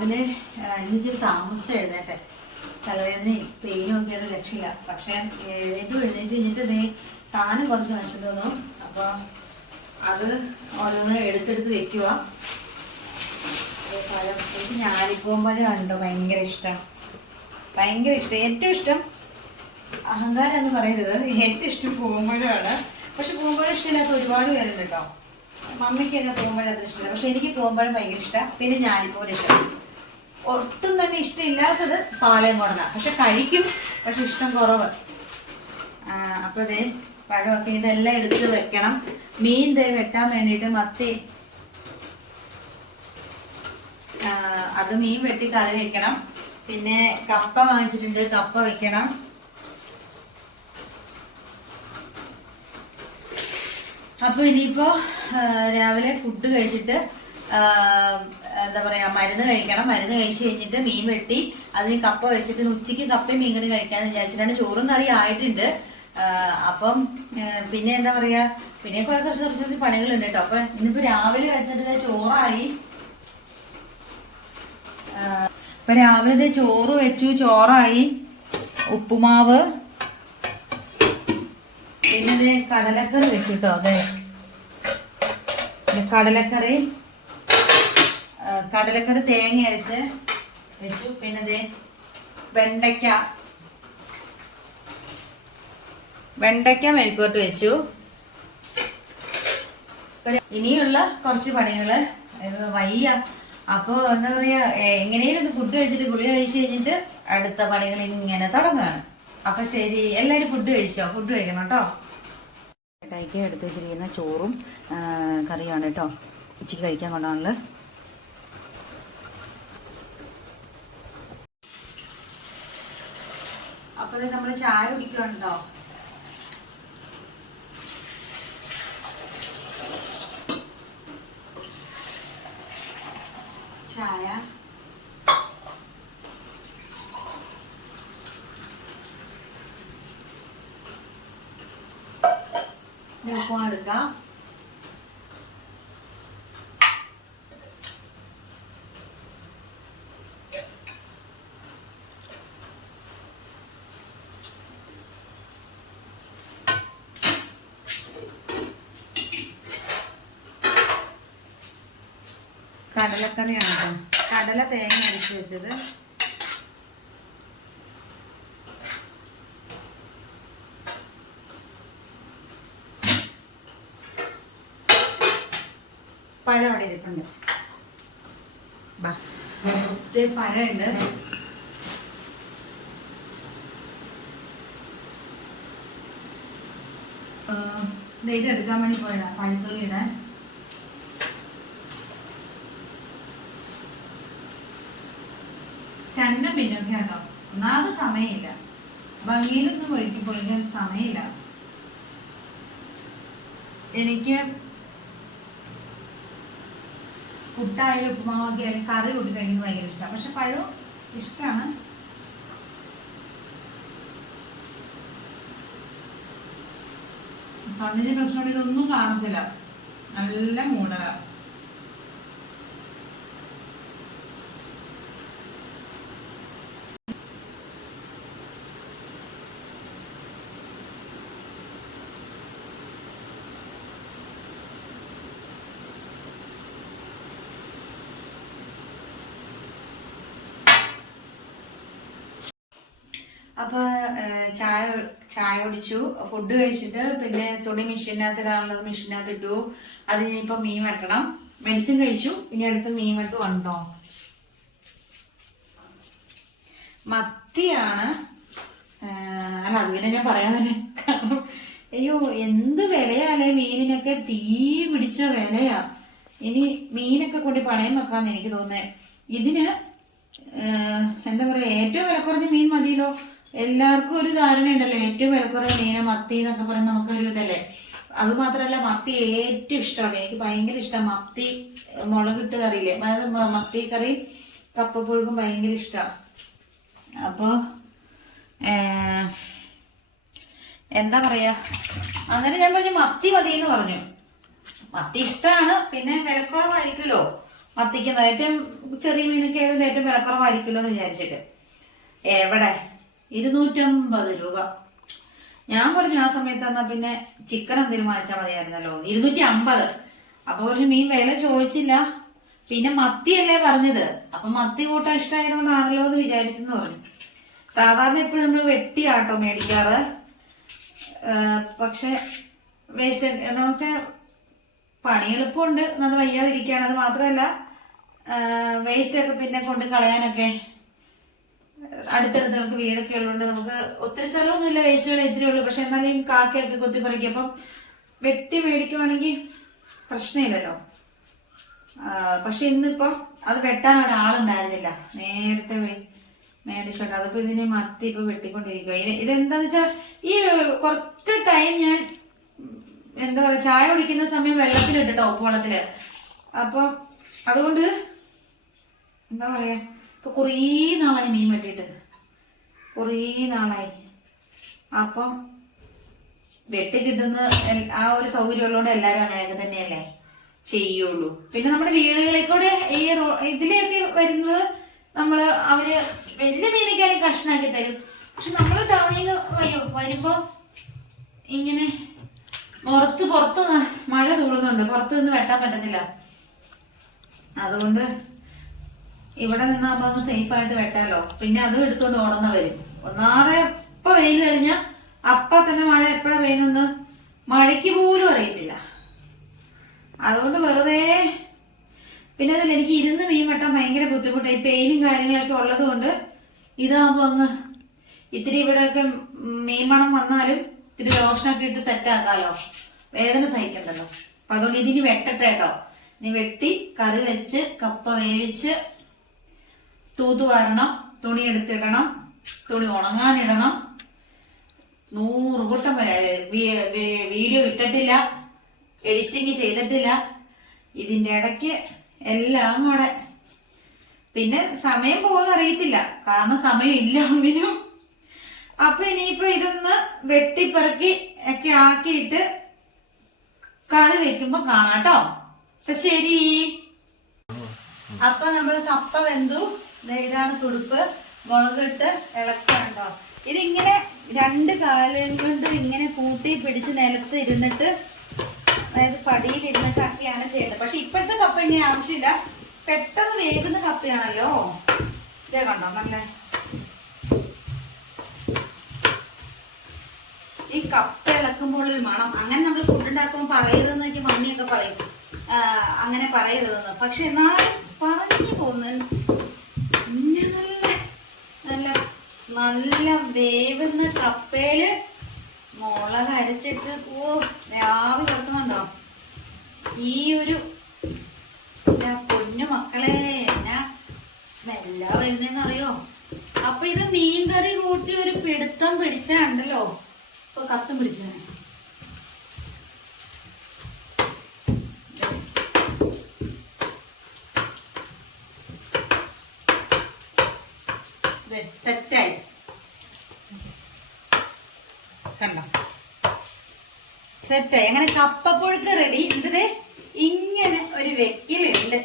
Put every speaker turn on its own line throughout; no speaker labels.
രാവിലെ ഇന്നിച്ചിരി താമസം എഴുന്നേറ്റെ തലവേദനയും പെയിനും ഒക്കെ ഒരു രക്ഷയില്ല. പക്ഷെ എഴുന്നേറ്റ് എഴുന്നേറ്റ് കഴിഞ്ഞിട്ട് ദേ സാധനം കുറച്ച് തോന്നു അപ്പൊ അത് ഓരോന്ന് എടുത്തെടുത്ത് വെക്കുക പഴം എനിക്ക് ഞാലിപ്പൂമ്പഴം കണ്ടു ഭയങ്കര ഇഷ്ടം. ഭയങ്കര ഇഷ്ടം. ഏറ്റവും ഇഷ്ടം അഹങ്കാരം എന്ന് പറയരുത്. ഏറ്റവും ഇഷ്ടം പൂമ്പഴമാണ് പക്ഷെ പൂമ്പഴം ഇഷ്ടമില്ലാത്ത ഒരുപാട് പേരുണ്ട് കേട്ടോ. മമ്മിക്കൊക്കെ പൂമ്പഴം അത്ര ഇഷ്ടമില്ല. പക്ഷെ എനിക്ക് പൂമ്പഴം ഭയങ്കര ഇഷ്ടമാണ് പിന്നെ ഞാനിപ്പോലെ ഇഷ്ടം. ഒട്ടും തന്നെ ഇഷ്ടമില്ലാത്തത് പാളയം കൊടന. പക്ഷെ കഴിക്കും പക്ഷെ ഇഷ്ടം കുറവ്. അപ്പോൾ അപ്പൊ ദേ പഴമൊക്കെ ഇതെല്ലാം എടുത്ത് വെക്കണം. മീൻ ദേ വെട്ടാൻ വേണ്ടിയിട്ട് മത്തി. അത് മീൻ വെട്ടി കറി വെക്കണം. പിന്നെ കപ്പ വാങ്ങിച്ചിട്ടുണ്ട് കപ്പ വെക്കണം. അപ്പൊ ഇനിയിപ്പോ രാവിലെ ഫുഡ് കഴിച്ചിട്ട് എന്താ പറയാ മരുന്ന് കഴിക്കണം. മരുന്ന് കഴിച്ച് കഴിഞ്ഞിട്ട് മീൻ വെട്ടി. അതിന് കപ്പ വെച്ചിട്ട് ഉച്ചയ്ക്ക് കപ്പയും മീൻ കറി കഴിക്കാന്ന് വിചാരിച്ചിട്ടാണ് ചോറും കറി ആയിട്ടുണ്ട്. അപ്പം പിന്നെ എന്താ പറയാ പിന്നെ കുറെ കുറച്ച് കുറച്ച് കുറച്ച് പണികളുണ്ട് കേട്ടോ. അപ്പൊ ഇന്നിപ്പോ രാവിലെ വെച്ചിട്ട് ചോറായി. ഇപ്പൊ രാവിലെ ചോറ് വെച്ചു ചോറായി. ഉപ്പുമാവ്. പിന്നെ കടലക്കറി വെച്ചു കേട്ടോ അതെ കടലക്കറി. കടലക്കറി തേങ്ങ അരച്ച് വെച്ചു. പിന്നെ ദേ വെണ്ടയ്ക്ക. വെണ്ടയ്ക്ക മെഴുക്കോട്ട് വെച്ചു. ഇനിയുള്ള കുറച്ച് പണികൾ വയ്യ. അപ്പൊ എന്താ പറയാ എങ്ങനെയും ഫുഡ് കഴിച്ചിട്ട് പുളി കഴിച്ചു കഴിഞ്ഞിട്ട് അടുത്ത പണികൾ ഇങ്ങനെ തുടങ്ങുകയാണ്. അപ്പൊ ശരി എല്ലാരും ഫുഡ് കഴിച്ചോ? ഫുഡ് കഴിക്കണം കേട്ടോ. കൈക്ക് എടുത്ത് വെച്ചിരിക്കുന്ന ചോറും കറിയാണ് കേട്ടോ. ഉച്ചയ്ക്ക് കഴിക്കാൻ കൊണ്ടാണല്ലോ അപ്പൊ നമ്മൾ ചായ കുടിക്കുന്നുണ്ടോ ചായ. ഉപ്പുമാവ് എടുക്കാം. കടലക്കറിയാണ്? കേട്ടോ കടല തേങ്ങ അരച്ച് വെച്ചത്. പഴം അവിടെ ഇരിപ്പുണ്ട്. പഴമുണ്ട്. എടുക്കാൻ വേണ്ടി പോയതാ പഴത്തൊലി ഇടാൻ ചന്നം പിന്നൊക്കെ കേട്ടോ ഒന്നാമത് സമയമില്ല. ഭംഗിയിലൊന്നും ഒഴുക്കി പൊളിക്കാൻ സമയമില്ല. എനിക്ക് പുട്ടായാലും ഉപ്പുമാവൊക്കെ ആയാലും കറി കൂട്ടി കഴിക്കുന്നത് ഭയങ്കര ഇഷ്ടമാണ്. പക്ഷെ പഴം ഇഷ്ടമാണ്. പന്നിന് പ്രശ്നം ഇതൊന്നും കാണത്തില്ല. നല്ല മൂടല. അപ്പൊ ചായ ചായ കുടിച്ചു. ഫുഡ് കഴിച്ചിട്ട് പിന്നെ തുണി മെഷീനകത്ത് ഇടാനുള്ളത് മെഷീനകത്ത് ഇട്ടു. അത് ഇനിയിപ്പൊ മീൻ വെട്ടണം. മെഡിസിൻ കഴിച്ചു. ഇനി അടുത്ത് മീൻ വെട്ട് ഉണ്ടോ മത്തിയാണ് അല്ല അത് പിന്നെ ഞാൻ പറയാൻ തന്നെ കാരണം അയ്യോ എന്ത് വിലയാലേ മീനിനൊക്കെ തീ പിടിച്ച വിലയാ. ഇനി മീനൊക്കെ കൊണ്ട് പണയം വെക്കാന്ന് എനിക്ക് തോന്നേ ഇതിന് എന്താ പറയാ ഏറ്റവും വില കുറഞ്ഞ മീൻ മതിയല്ലോ. എല്ലാവർക്കും ഒരു ധാരണയുണ്ടല്ലോ. ഏറ്റവും വില കുറഞ്ഞ മീന മത്തി എന്നൊക്കെ പറയുന്നത് നമുക്കൊരു ഇതല്ലേ? അത് മാത്രല്ല മത്തി ഏറ്റവും ഇഷ്ടമാണ്. എനിക്ക് ഭയങ്കര ഇഷ്ടം മത്തി മുളകിട്ട് കറിയില്ലേ? അതായത് മത്തി കറി കപ്പപ്പുഴുക്കും ഭയങ്കര ഇഷ്ടം അപ്പോൾ എന്താ പറയാ? അന്നേരം ഞാൻ പറഞ്ഞു മത്തി മതി എന്ന് പറഞ്ഞു. മത്തി ഇഷ്ടമാണ് പിന്നെ വിലക്കുറവായിരിക്കുമല്ലോ. മത്തിക്കുന്നത് ഏറ്റവും ചെറിയ മീനൊക്കെ ഏതെങ്കിലും ഏറ്റവും വിലക്കുറവായിരിക്കുമല്ലോ എന്ന് വിചാരിച്ചിട്ട്. എവിടെ? ഇരുന്നൂറ്റമ്പത് രൂപ. ഞാൻ പറഞ്ഞു ആ സമയത്ത് എന്നാ പിന്നെ ചിക്കൻ എന്തെങ്കിലും വാങ്ങിച്ചാൽ മതിയായിരുന്നല്ലോ. ഇരുന്നൂറ്റി അമ്പത് അപ്പൊ കുറച്ച് മീൻ വില ചോദിച്ചില്ല. പിന്നെ മത്തിയല്ലേ പറഞ്ഞത്. അപ്പൊ മത്തി കൂട്ടാൻ ഇഷ്ടമായതുകൊണ്ടാണല്ലോ എന്ന് വിചാരിച്ചെന്ന് പറഞ്ഞു. സാധാരണ എപ്പോഴും നമ്മൾ വെട്ടിയാട്ടോ മേടിക്കാറ്. പക്ഷെ വേസ്റ്റ് നമുക്ക് പണി എളുപ്പമുണ്ട്. എന്നത് വയ്യാതിരിക്കുകയാണ്. അത് മാത്രമല്ല വേസ്റ്റ് ഒക്കെ പിന്നെ കൊണ്ട് കളയാനൊക്കെ അടുത്തടുത്ത് നമുക്ക് വീടൊക്കെ ഉള്ളതുകൊണ്ട് നമുക്ക് ഒത്തിരി സ്ഥലമൊന്നുമില്ല വേസ്റ്റുകൾ ഇത്തിരി ഉള്ളൂ. പക്ഷെ എന്നാലും കാക്കയൊക്കെ കൊത്തി പറിക്കും അപ്പം വെട്ടി മേടിക്കുവാണെങ്കിൽ പ്രശ്നമില്ലല്ലോ. പക്ഷെ ഇന്നിപ്പം അത് വെട്ടാൻ അവിടെ ആളുണ്ടായിരുന്നില്ല നേരത്തെ മേടിച്ചോട്ടെ അതിപ്പോ ഇതിന് മത്തി ഇപ്പൊ വെട്ടിക്കൊണ്ടിരിക്കുക ഇത് ഇതെന്താന്ന് വെച്ചാൽ ഈ കുറച്ച് ടൈം ഞാൻ എന്താ പറയാ ചായ കുടിക്കുന്ന സമയം വെള്ളത്തിലിട്ടോ ഉപ്പ് വെള്ളത്തിൽ അപ്പം അതുകൊണ്ട് എന്താ പറയാ ഇപ്പൊ കുറേ നാളായി മീൻ വെട്ടിയിട്ട്. കുറേ നാളായി. അപ്പം വെട്ടി കിട്ടുന്ന ആ ഒരു സൗകര്യം ഉള്ളതുകൊണ്ട് എല്ലാവരും അങ്ങനെയൊക്കെ തന്നെയല്ലേ ചെയ്യുള്ളൂ. പിന്നെ നമ്മുടെ വീടുകളിൽ കൂടെ ഈ റോ- ഇതിലേക്ക് വരുന്നത് നമ്മൾ അവർ വലിയ മീനൊക്കെയാണെങ്കിൽ കഷ്ണാക്കി തരും. പക്ഷെ നമ്മൾ ടൗണിൽ വരും വരുമ്പോ ഇങ്ങനെ പുറത്ത് പുറത്ത് മഴ തൂളുന്നുണ്ട്. പുറത്ത് നിന്ന് വെട്ടാൻ പറ്റത്തില്ല. അതുകൊണ്ട് ഇവിടെ നിന്നാകുമ്പോ സേഫ് ആയിട്ട് വെട്ടാലോ. പിന്നെ അതും എടുത്തോണ്ട് ഓടണ വരും. ഒന്നാതെ ഇപ്പൊ വെയിൽ കഴിഞ്ഞ അപ്പ തന്നെ മഴ എപ്പോഴാ പെയ്യുന്നത്? മഴയ്ക്ക് പോലും അറിയത്തില്ല. അതുകൊണ്ട് വെറുതെ പിന്നെ അതിൽ എനിക്ക് ഇരുന്ന് മീൻ വെട്ടാൻ ഭയങ്കര ബുദ്ധിമുട്ടായി പെയിനും കാര്യങ്ങളൊക്കെ ഉള്ളത് കൊണ്ട് ഇതാകുമ്പോ അങ്ങ് ഇത്തിരി ഇവിടെയൊക്കെ മീൻ മണം വന്നാലും ഇത്തിരി ലോഷനൊക്കെ ഇട്ട് ആക്കാലോ. വേദന സഹിക്കണ്ടല്ലോ. അപ്പൊ അതുകൊണ്ട് ഇതിന് വെട്ടട്ടെ കേട്ടോ. നീ വെട്ടി കറി വെച്ച് കപ്പ വേവിച്ച് തൂത്തുവാരണം തുണി എടുത്തിടണം തുണി ഉണങ്ങാനിടണം. നൂറ് കൂട്ടം വരെ വീഡിയോ ഇട്ടിട്ടില്ല എഡിറ്റിംഗ് ചെയ്തിട്ടില്ല. ഇതിന്റെ ഇടയ്ക്ക് എല്ലാം കൂടെ പിന്നെ സമയം പോകുന്ന അറിയത്തില്ല. കാരണം സമയം ഇല്ല ഒന്നിനും. അപ്പൊ ഇനിയിപ്പോ ഇതൊന്ന് വെട്ടിപ്പെറുക്കി ഒക്കെ ആക്കിയിട്ട് കറി വെക്കുമ്പോ കാണാട്ടോ ശരി. അപ്പൊ നമ്മൾ കപ്പ വെന്തു. ഇതാണ് തുടുപ്പ്. മുളകിട്ട് ഇളക്കണ്ടോ ഇതിങ്ങനെ രണ്ട് കാലം കൊണ്ട് ഇങ്ങനെ കൂട്ടി പിടിച്ച് നിലത്ത് ഇരുന്നിട്ട് അതായത് പടിയിൽ ഇരുന്നിട്ട് ഒക്കെയാണ് ചെയ്യുന്നത് പക്ഷെ ഇപ്പോഴത്തെ കപ്പ ഇങ്ങനെ ആവശ്യമില്ല. പെട്ടെന്ന് വേകുന്ന കപ്പയാണല്ലോ. ഇതേ കണ്ടോ? നല്ല ഈ കപ്പ ഇളക്കുമ്പോൾ ഒരു മണം. അങ്ങനെ നമ്മൾ ഫുഡ് ഉണ്ടാക്കുമ്പോൾ പറയരുതെന്ന് എനിക്ക് മമ്മിയൊക്കെ പറയും. അങ്ങനെ പറയരുതെന്ന്. പക്ഷെ എന്നാലും പറഞ്ഞു പോകുന്നു നല്ല നല്ല വേവുന്ന കപ്പയിൽ മുളക് അരച്ചിട്ട് ഓ രാവിലെ കേൾക്കുന്നുണ്ടോ ഈ ഒരു പൊന്നു മക്കളെ എന്നാ സ്മെല്ലാ വരുന്നറിയോ അപ്പൊ ഇത് മീൻകറി കൂട്ടി ഒരു പിടുത്തം പിടിച്ചാണ്ടല്ലോ ഇപ്പൊ കത്തും പിടിച്ചേ സെറ്റായി കണ്ടോ സെറ്റായി അങ്ങനെ കപ്പപ്പുഴുക്ക് റെഡി എന്തത് ഇങ്ങനെ ഒരു വെക്കിലുണ്ട്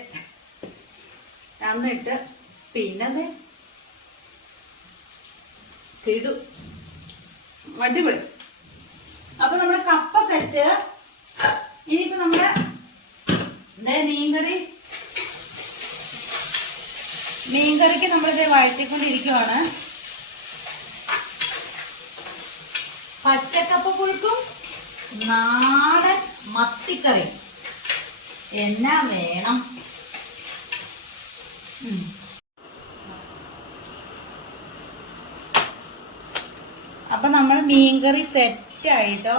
തന്നിട്ട് പിന്നത് കിടു അടിപൊളി. അപ്പൊ നമ്മുടെ കപ്പ സെറ്റ് ഇനിയിപ്പോ നമ്മുടെ മീൻകറി. മീൻകറിക്ക് നമ്മളിത് വഴറ്റിക്കൊണ്ടിരിക്കുവാണ്. പച്ചക്കപ്പ പുഴുക്കും നാടൻ മത്തിക്കറി. എന്നാ വേണം. അപ്പൊ നമ്മൾ മീൻകറി സെറ്റ് ആയിട്ടോ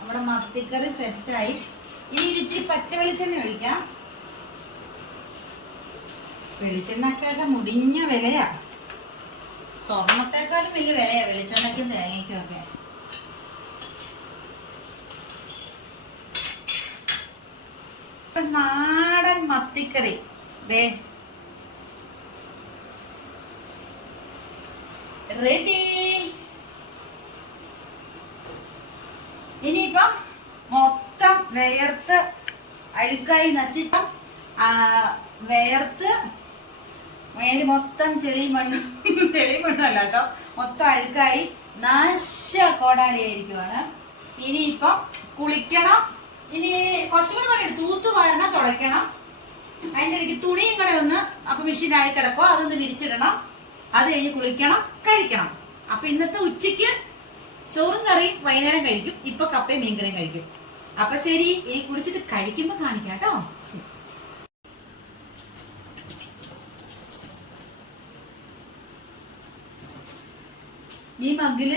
നമ്മുടെ മത്തിക്കറി സെറ്റായി. ഇനി ഇരിച്ചിരി പച്ച വെളിച്ചെണ്ണ ഒഴിക്കാം. വെളിച്ചെണ്ണക്കൊക്കെ മുടിഞ്ഞ വിലയാ. സ്വർണത്തെക്കാളും വലിയ വിലയാ വെളിച്ചെണ്ണയ്ക്കും തേങ്ങയ്ക്കും ഒക്കെ. ഇപ്പൊ നാടൻ മത്തിക്കറി. ദേ. റെഡി ഇനിയിപ്പം മൊത്തം വേർത്ത് അഴുക്കായി നശിച്ച വേർത്ത് മേൽ മൊത്തം ചെളി മണ്ണ് ചെളി മണ്ണല്ല കേട്ടോ. മൊത്തം അഴുക്കായി നാശ കോടാലിയായിരിക്കുവാണ് ഇനിയിപ്പം കുളിക്കണം. ഇനി കുറച്ചും കൂടെ പണിയുണ്ട് തൂത്ത് വാരണം തുടയ്ക്കണം. അതിന്റെ ഇടയ്ക്ക് തുണിയും കൂടെ ഒന്ന് അപ്പൊ മെഷീനായി കിടക്കുക അതൊന്ന് വിരിച്ചിടണം. അത് കഴിഞ്ഞ് കുളിക്കണം കഴിക്കണം. അപ്പൊ ഇന്നത്തെ ഉച്ചയ്ക്ക് ചോറും കറിയും വൈകുന്നേരം കഴിക്കും ഇപ്പൊ കപ്പയും മീൻകറിയും കഴിക്കും. അപ്പൊ ശരി ഇനി കുളിച്ചിട്ട് കഴിക്കുമ്പോ കാണിക്കാം കേട്ടോ. ഈ മഗ്ഗിൽ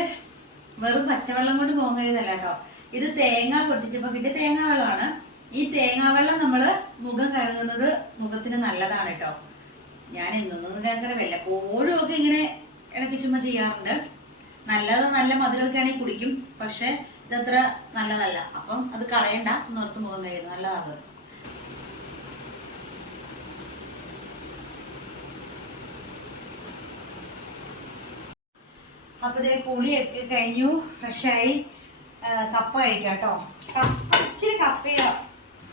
വെറും പച്ചവെള്ളം കൊണ്ട് പോകാൻ കഴിയുന്നല്ല കേട്ടോ. ഇത് തേങ്ങ പൊട്ടിച്ചപ്പോ കിട്ടിയ തേങ്ങ വെള്ളമാണ് ഈ തേങ്ങാവെള്ളം നമ്മൾ മുഖം കഴുകുന്നത് മുഖത്തിന് നല്ലതാണ് കേട്ടോ. ഞാൻ എന്നൊന്നും കേൾക്കണ വല്ലപ്പോഴും ഒക്കെ ഇങ്ങനെ ഇടയ്ക്ക് ചുമ്മാ ചെയ്യാറുണ്ട്. നല്ലത് നല്ല മധുരമൊക്കെ ആണെങ്കിൽ കുടിക്കും. പക്ഷെ ഇതത്ര നല്ലതല്ല. അപ്പം അത് കളയണ്ട. എന്നോർത്ത് മുഖം കഴിയുന്നു നല്ലതാണ് അപ്പൊ ഇതേ കുളിയൊക്കെ കഴിഞ്ഞു. ഫ്രഷായി. കപ്പ കഴിക്കാം കേട്ടോ. കപ്പ ഇച്ചിരി കപ്പയ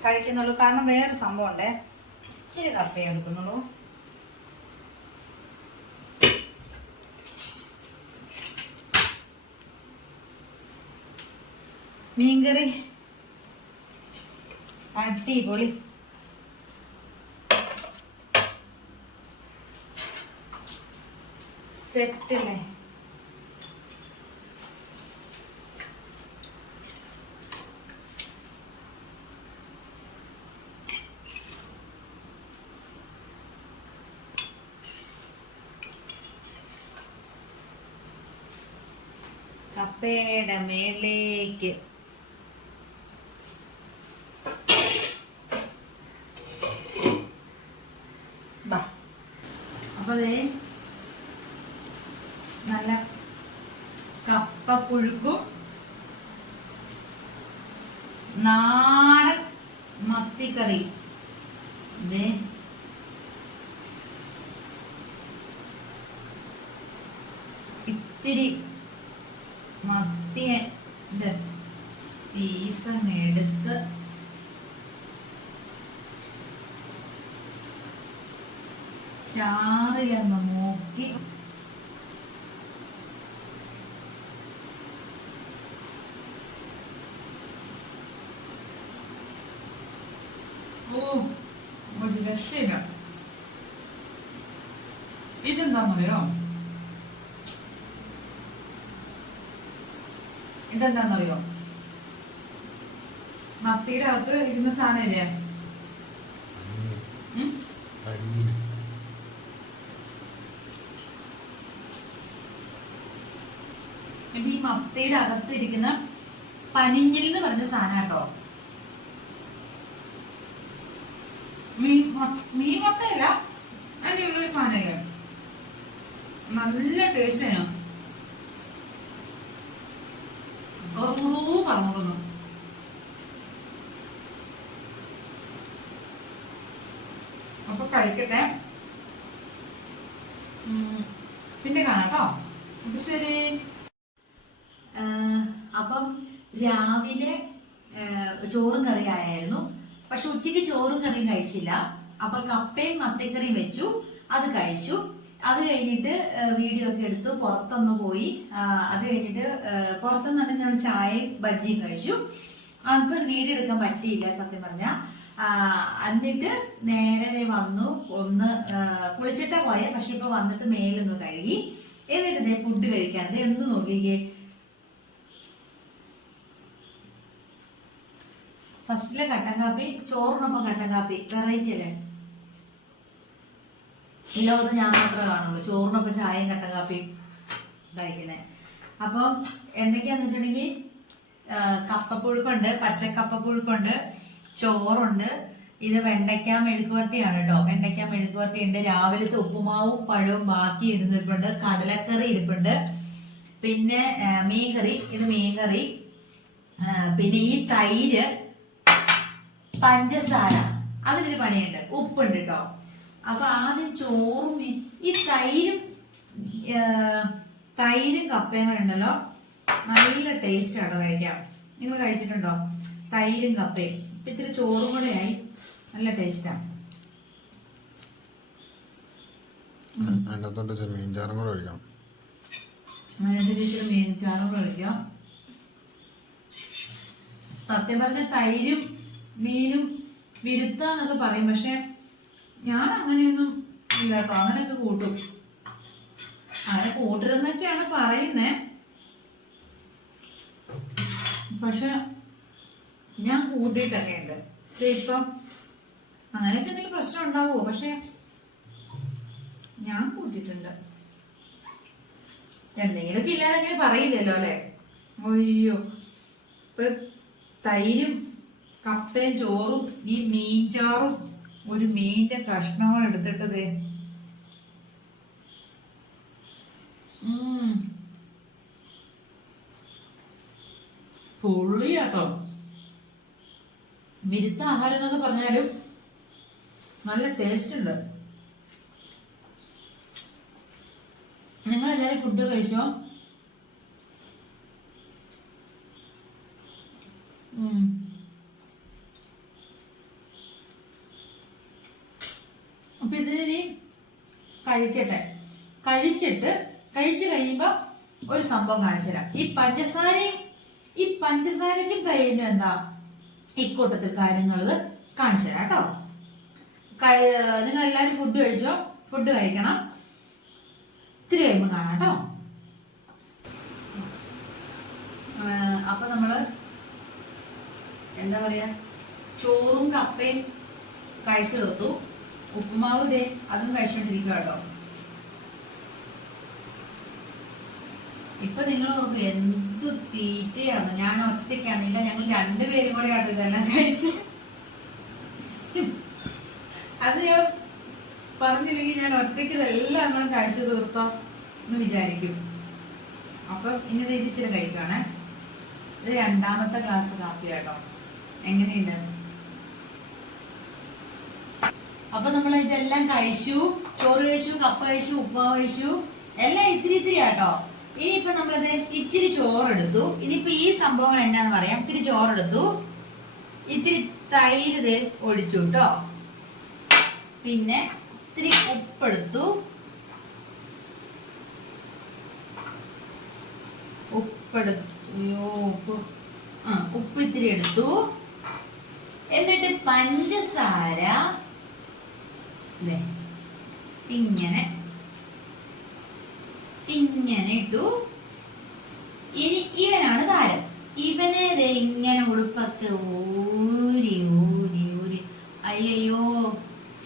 കഴിക്കുന്നുള്ളൂ. കാരണം വേറെ സംഭവം ഉണ്ടേ ഇച്ചിരി കപ്പയെ എടുക്കുന്നുള്ളൂ. മീൻകറി. അടിപൊളി. സെറ്റല്ലേ? ബാ. അപ്പൊ നല്ല കപ്പ പുഴുക്കും നാടൻ മത്തിക്കറി ദേ ഇത്തിരി മത്തിയുടെ പീസങ്ങ് എടുത്ത് ചാറിലങ്ങ് മൂക്കി
ഓ ഒരു രക്ഷയില്ല. ഇതെന്താന്നറിയോ ഇതെന്താന്നറിയോ മത്തിയുടെ അകത്ത് ഇരിക്കുന്ന സാധനമില്ലേ ഉം?
അരിഞ്ഞിന്
ഇത് ഈ അകത്തിരിക്കുന്ന പനിഞ്ഞിൽ എന്ന് പറഞ്ഞ സാധനം കേട്ടോ. മീൻ മീൻ മത്തയല്ല അതിന്റെ ഉള്ളൊരു സാധനമല്ലേ? നല്ല ടേസ്റ്റ് ആണ് പറഞ്ഞോളൂ അപ്പൊ കഴിക്കട്ടെ ഉം, പിന്നെ കാണാം കേട്ടോ അപ്പൊ ശരി അപ്പം രാവിലെ ആഹ് ചോറും കറി ആയിരുന്നു പക്ഷെ ഉച്ചയ്ക്ക് ചോറും കറിയും കഴിച്ചില്ല. അപ്പൊ കപ്പയും മത്തക്കറിയും വെച്ചു. അത് കഴിച്ചു. അത് കഴിഞ്ഞിട്ട് വീഡിയോ ഒക്കെ എടുത്തു. പുറത്തൊന്ന് പോയി. അത് കഴിഞ്ഞിട്ട് പുറത്തുനിന്ന് ഞാൻ ചായയും ബജ്ജിയും കഴിച്ചു. അപ്പൊ വീഡിയോ എടുക്കാൻ പറ്റിയില്ല സത്യം പറഞ്ഞ. എന്നിട്ട് നേരെ വന്നു. ഒന്ന് കുളിച്ചിട്ടാ പോയെ. പക്ഷെ ഇപ്പൊ വന്നിട്ട് മേലൊന്ന് കഴുകി. എന്നിട്ട് ഫുഡ് കഴിക്കാൻ. ദേ നോക്കിയേ ഫസ്റ്റിലെ കട്ടൻ കാപ്പി ചോറിനൊപ്പം കട്ടൻ കാപ്പി വെറൈറ്റി അല്ലേ? ഈ ലോകത്ത് ഞാൻ മാത്രമേ കാണുള്ളൂ. ചോറിനൊപ്പം ചായയും കട്ടൻ കാപ്പിയും കഴിക്കുന്നത് അപ്പം എന്തൊക്കെയാന്ന് വെച്ചിട്ടുണ്ടെങ്കിൽ കപ്പപ്പുഴുക്കുണ്ട് പച്ചക്കപ്പപ്പുഴുക്കുണ്ട് ചോറുണ്ട് ഇത് വെണ്ടയ്ക്ക മെഴുക്കുവരട്ടിയാണ് കേട്ടോ. വെണ്ടയ്ക്ക മെഴുക്കുവരട്ടി ഉണ്ട് രാവിലത്തെ ഉപ്പുമാവും പഴവും ബാക്കി ഇരുന്നിട്ടുണ്ട് കടലക്കറി ഇരിപ്പുണ്ട്. പിന്നെ മീൻകറി. ഇത് മീൻകറി. പിന്നെ ഈ തൈര് പഞ്ചസാര. അതിനൊരു പണിയുണ്ട്. ഉപ്പുണ്ട് കേട്ടോ അപ്പൊ ആദ്യം ചോറും ഈ തൈരും തൈരും കപ്പയും കൂടെ ഉണ്ടല്ലോ. നല്ല ടേസ്റ്റ് ആണ് കഴിക്കാം നിങ്ങൾ കഴിച്ചിട്ടുണ്ടോ? തൈരും കപ്പയും. ഇപ്പൊ ഇച്ചിരി ചോറും കൂടെ ആയി. നല്ല ടേസ്റ്റാണ്
അതിനകത്തോട്ട് മീൻചാറും കൂടെ ഒഴിക്കണം.
അതിനകത്ത് ഇച്ചിരി മീൻചാറും കൂടെ ഒഴിക്കാം. സത്യം പറഞ്ഞ തൈരും മീനും വിരുത്താന്നൊക്കെ പറയും. പക്ഷെ ഞാൻ അങ്ങനെയൊന്നും ഇല്ല. കേട്ടോ അങ്ങനെയൊക്കെ കൂട്ടും. അങ്ങനെ കൂട്ടരുന്നൊക്കെയാണ് പറയുന്നേ. പക്ഷെ ഞാൻ കൂട്ടിയിട്ടൊക്കെ ഉണ്ട് ഇപ്പം അങ്ങനെയൊക്കെ എന്തെങ്കിലും പ്രശ്നം ഉണ്ടാവുമോ? പക്ഷെ ഞാൻ കൂട്ടിയിട്ടുണ്ട്. എന്തെങ്കിലുമൊക്കെ ഇല്ലാതെ പറയില്ലല്ലോ അല്ലെ? അയ്യോ. ഇപ്പൊ തൈരും കപ്പയും ചോറും ഈ മീൻചാറും ഒരു മീന്റെ കഷ്ണങ്ങൾ എടുത്തിട്ടതേ. പൊള്ളിയാട്ടോ. മിരുത്ത ആഹാരം എന്നൊക്കെ പറഞ്ഞാലും നല്ല ടേസ്റ്റ് ഉണ്ട്. നിങ്ങൾ എല്ലാരും ഫുഡ് കഴിച്ചോ? ഉം. അപ്പൊ ഇത് ഇനി കഴിക്കട്ടെ. കഴിച്ചിട്ട് കഴിച്ചു കഴിയുമ്പോ ഒരു സംഭവം കാണിച്ചു തരാം. ഈ പഞ്ചസാരയും ഈ പഞ്ചസാരയ്ക്കും തൈരിനും എന്താ? ഇക്കൂട്ടത്തിൽ കാര്യങ്ങൾ കാണിച്ചു തരാം കേട്ടോ. നിങ്ങൾ എല്ലാവരും ഫുഡ് കഴിച്ചോ? ഫുഡ് കഴിക്കണം. ഇത്തിരി കഴിയുമ്പോൾ കാണാം കേട്ടോ. അപ്പൊ നമ്മൾ എന്താ പറയാ? ചോറും കപ്പയും കഴിച്ചു തീർത്തു. ഉപ്പുമാവ് ദേ അതും കഴിച്ചോണ്ടിരിക്കുക കേട്ടോ. ഇപ്പൊ നിങ്ങൾ ഓർക്കും എന്ത് തീറ്റയാണ്. ഞാൻ ഒറ്റയ്ക്കാന്നില്ല ഞങ്ങൾ രണ്ടുപേരും കൂടെ ആട്ടോ ഇതെല്ലാം കഴിച്ച്. അത് ഞാൻ പറഞ്ഞില്ലെങ്കിൽ ഞാൻ ഒറ്റയ്ക്ക് ഇതെല്ലാം നമ്മൾ കഴിച്ചു തീർത്തോ എന്ന് വിചാരിക്കും. അപ്പം ഇനി ഇത് ഇച്ചിരി കഴിക്കുകയാണേ ഇത് രണ്ടാമത്തെ ക്ലാസ് കാപ്പി കേട്ടോ എങ്ങനെയുണ്ട്? അപ്പൊ നമ്മൾ ഇതെല്ലാം കഴിച്ചു ചോറ് കഴിച്ചു കപ്പ കഴിച്ചു ഉപ്പ കഴിച്ചു. എല്ലാം ഇത്തിരി ഇത്തിരി ആട്ടോ. ഇനിയിപ്പൊ നമ്മളത് ഇച്ചിരി ചോറെടുത്തു. ഇനിയിപ്പൊ ഈ സംഭവങ്ങൾ എന്നാന്ന് പറയാം. ഇത്തിരി ചോറെടുത്തു. ഇത്തിരി തൈര് ഒഴിച്ചു കേട്ടോ. പിന്നെ ഇത്തിരി ഉപ്പെടുത്തു. ഉപ്പെടുത്തു. ഉപ്പ്. ഉപ്പ് ഇത്തിരി എടുത്തു. എന്നിട്ട് പഞ്ചസാര ദേ, ഇങ്ങനെ. ഇങ്ങനെ ഇട്ടു. ഇനി ഇവനാണ് താരം. ഇവനെ ഇങ്ങനെ ഉടുപ്പൊക്കെ ഊരി ഊരി ഊരി. അയ്യോ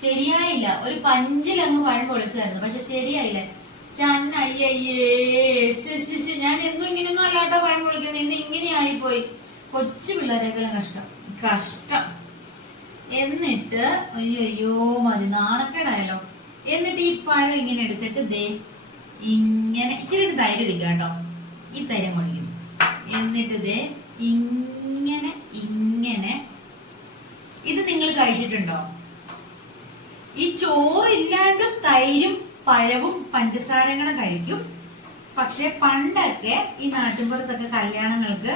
ശരിയായില്ല. ഒരു പഞ്ചിലങ്ങ് പഴം പൊളിച്ചായിരുന്നു. പക്ഷെ ശരിയായില്ല. ചന്ന അയ്യേ. ഞാൻ എന്നും ഇങ്ങനെയൊന്നും അല്ലാട്ടോ പഴം പൊളിക്കുന്നത്. ഇന്ന് ഇങ്ങനെയായി പോയി കൊച്ചു പിള്ളേരെക്കാളും കഷ്ടം. കഷ്ടം. എന്നിട്ട് അയ്യോ മതി നാണക്കേടായാലോ എന്നിട്ട് ഈ പഴം ഇങ്ങനെ എടുത്തിട്ട് ദേ ഇങ്ങനെ ഇച്ചിരി തൈര് ഒഴിക്കുക കേട്ടോ. ഈ തൈരം കൊള്ളിക്കുന്നു എന്നിട്ട് ദേ ഇങ്ങനെ ഇങ്ങനെ. ഇത് നിങ്ങൾ കഴിച്ചിട്ടുണ്ടോ? ഈ ചോറില്ലാണ്ട് തൈരും പഴവും പഞ്ചസാരയും കൂടെ കഴിക്കും. പക്ഷെ പണ്ടൊക്കെ ഈ നാട്ടിൻപുറത്തൊക്കെ കല്യാണങ്ങൾക്ക്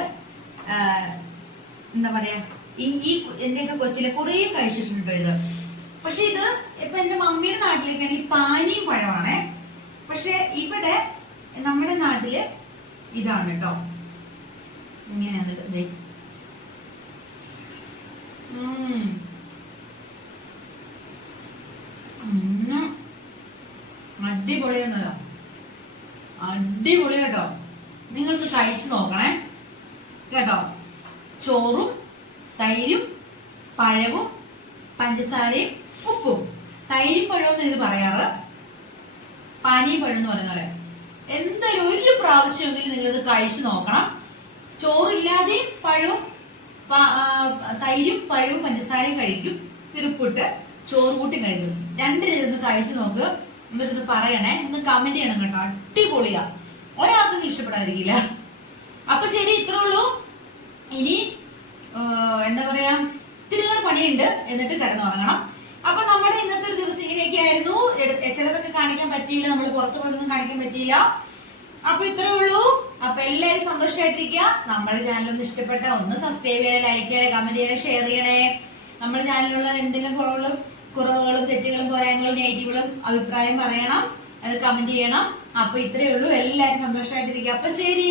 എന്താ പറയാ ഈ- എന്റെയൊക്കെ കൊച്ചിലെ കുറേ കഴിച്ചിട്ടുണ്ട് ഇത്. പക്ഷെ ഇത് ഇപ്പൊ എന്റെ മമ്മിയുടെ നാട്ടിലേക്കാണ് ഈ പാനിയും പഴമാണേ. പക്ഷെ ഇവിടെ നമ്മുടെ നാട്ടിൽ ഇതാണ് കേട്ടോ ഇങ്ങനെയാണ് ഇത്. അടിപൊളിയെന്നല്ലോ അടിപൊളി കേട്ടോ നിങ്ങൾക്ക് കഴിച്ചു നോക്കണേ. കേട്ടോ? ചോറും പഴവും പഞ്ചസാരയും ഉപ്പും. തൈരും പഴവും എന്ന് ഇത് പറയാറ്? പാനിയും പഴം എന്ന് പറയുന്ന പോലെ. എന്തായാലും ഒരു പ്രാവശ്യമെങ്കിലും ഇത് കഴിച്ചു നോക്കണം. ചോറില്ലാതെയും പഴവും തൈരും പഴവും പഞ്ചസാരയും കഴിക്കും. തിരുപ്പിട്ട് ചോറ് കൂട്ടി കഴിക്കും. രണ്ടിനും ഇതൊന്ന് കഴിച്ചു നോക്ക്. എന്നിട്ടൊന്ന് പറയണേ. ഒന്ന് കമന്റ് ചെയ്യണം കേട്ടോ. അടിപൊളിയാ. ഒരാൾക്കും ഇഷ്ടപ്പെടാതിരിക്കില്ല. അപ്പൊ ശരി ഇത്രേ ഉള്ളൂ. ഇനി എന്താ പറയാ? ഇത്തിരി കൂടെ പണിയുണ്ട്. എന്നിട്ട് കിടന്നുറങ്ങണം. അപ്പൊ നമ്മുടെ ഇന്നത്തെ ഒരു ദിവസം ഇങ്ങനെയൊക്കെ ആയിരുന്നു ചിലതൊക്കെ കാണിക്കാൻ പറ്റിയില്ല. നമ്മൾ പുറത്തു പോയതൊന്നും കാണിക്കാൻ പറ്റിയില്ല. അപ്പൊ ഇത്രേ ഉള്ളൂ. അപ്പൊ എല്ലാവരും സന്തോഷമായിട്ടിരിക്കുക നമ്മുടെ ചാനൽ ഒന്ന് ഇഷ്ടപ്പെട്ട ഒന്ന് സബ്സ്ക്രൈബ് ചെയ്യണേ ലൈക്ക് ചെയ്യണേ കമന്റ് ചെയ്യണേ ഷെയർ ചെയ്യണേ. നമ്മുടെ ചാനലിലുള്ള എന്തെങ്കിലും കുറവുകളും കുറവുകളും തെറ്റുകളും പോരായ്മകളും നെഗറ്റീവുകളും അഭിപ്രായം പറയണം. അത് കമന്റ് ചെയ്യണം. അപ്പൊ ഇത്രേ ഉള്ളൂ. എല്ലാവരും സന്തോഷമായിട്ടിരിക്കുക അപ്പൊ ശരി.